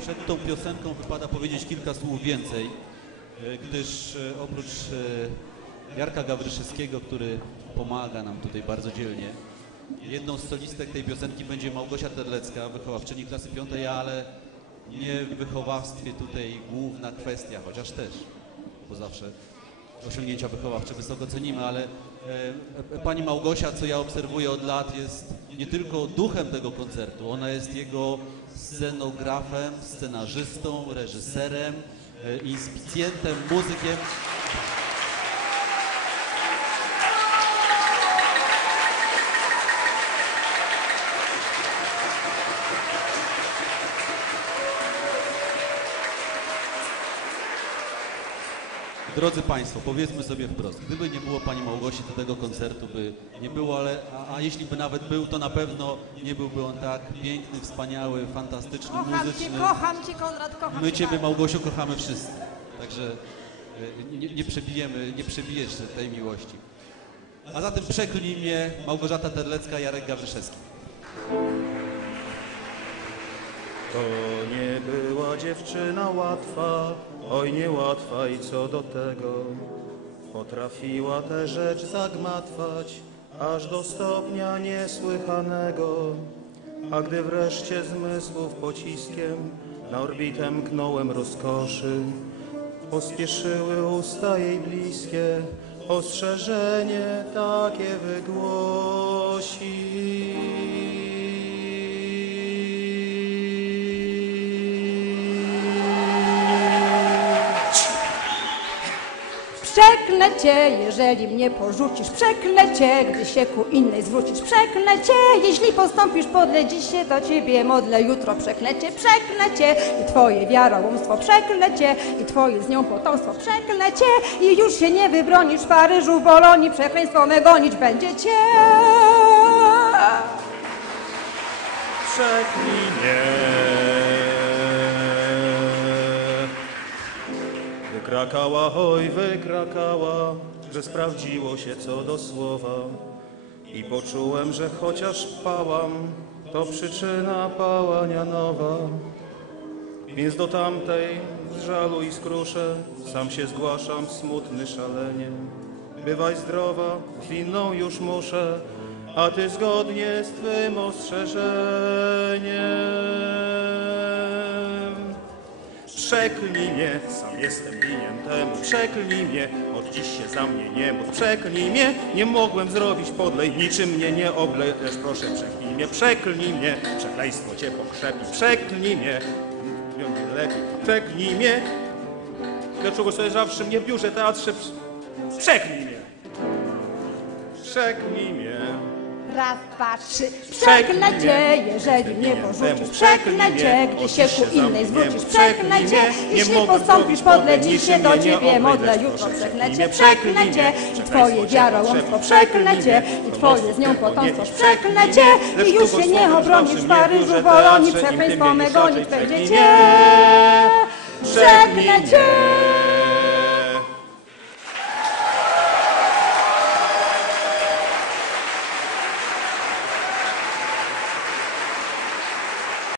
Przed tą piosenką wypada powiedzieć kilka słów więcej, e, gdyż e, oprócz e, Jarka Gawryszewskiego, który pomaga nam tutaj bardzo dzielnie, jedną z solistek tej piosenki będzie Małgosia Terlecka, wychowawczyni klasy piątej, ale nie w wychowawstwie tutaj główna kwestia, chociaż też, bo zawsze osiągnięcia wychowawcze wysoko cenimy, ale e, e, pani Małgosia, co ja obserwuję od lat, jest nie tylko duchem tego koncertu, ona jest jego scenografem, scenarzystą, reżyserem, e, inspicjentem, muzykiem. Drodzy Państwo, powiedzmy sobie wprost, gdyby nie było Pani Małgosi, to tego koncertu by nie było, ale a, a jeśli by nawet był, to na pewno nie byłby on tak piękny, wspaniały, fantastyczny, Kocham cię, muzyczny. kocham cię, Konrad, kocham My cię Ciebie, bardzo. Małgosiu, kochamy wszyscy. Także e, nie, nie przebijemy, nie przebijesz tej miłości. A zatem przeklnij mnie Małgorzata Terlecka, Jarek Gawryszewski. To nie była dziewczyna łatwa, oj niełatwa i co do tego. Potrafiła tę rzecz zagmatwać, aż do stopnia niesłychanego. A gdy wreszcie zmysłów pociskiem na orbitę mknąłem rozkoszy, pospieszyły usta jej bliskie, ostrzeżenie takie wygłosić. Przeklnę cię, jeżeli mnie porzucisz. Przeklnę cię, gdy się ku innej zwrócisz. Przeklnę cię, jeśli postąpisz podle. Dziś się do ciebie modlę, jutro. Przeklnę cię i twoje wiarołomstwo. Przeklnę cię i twoje z nią potomstwo. Przeklnę cię i już się nie wybronisz. W Paryżu, w Bolonii przekleństwo me gonić będzie cię. Przeklnij mnie. Wykrakała, oj, wykrakała, że sprawdziło się co do słowa. I poczułem, że chociaż pałam, to przyczyna pałania nowa. Więc do tamtej z żalu i skruszę sam się zgłaszam smutny szalenie. Bywaj zdrowa, z inną już muszę, a ty zgodnie z twym ostrzeżeniem. Przeklnij mnie, sam jestem winien temu, przeklnij mnie, od dziś się za mnie nie módl, przeklnij mnie, nie mogłem zrobić podlej, niczym mnie nie oblej, lecz proszę przeklnij mnie, przeklnij mnie, przekleństwo cię pokrzepi, przeklnij mnie, lepiej, przeklnij mnie, dlaczego sobie zawsze mnie w biurze, teatrze, przeklnij mnie, przeklnij mnie. Raz, dwa, trzy. Przeklnę cię, jeżeli mnie porzucisz. Przeklnę cię, gdy się ku innej zwrócisz. Przeklnę cię, jeśli postąpisz podle. Dziś się do ciebie modlę, jutro. Przeklnę cię i twoje wiarołomstwo. Przeklnę cię i twoje z nią potomstwo. Przeklnę cię i już się nie obronisz w Paryżu, Bolonii. Przekleństwo me gonić będzie cię. Przeklnę cię.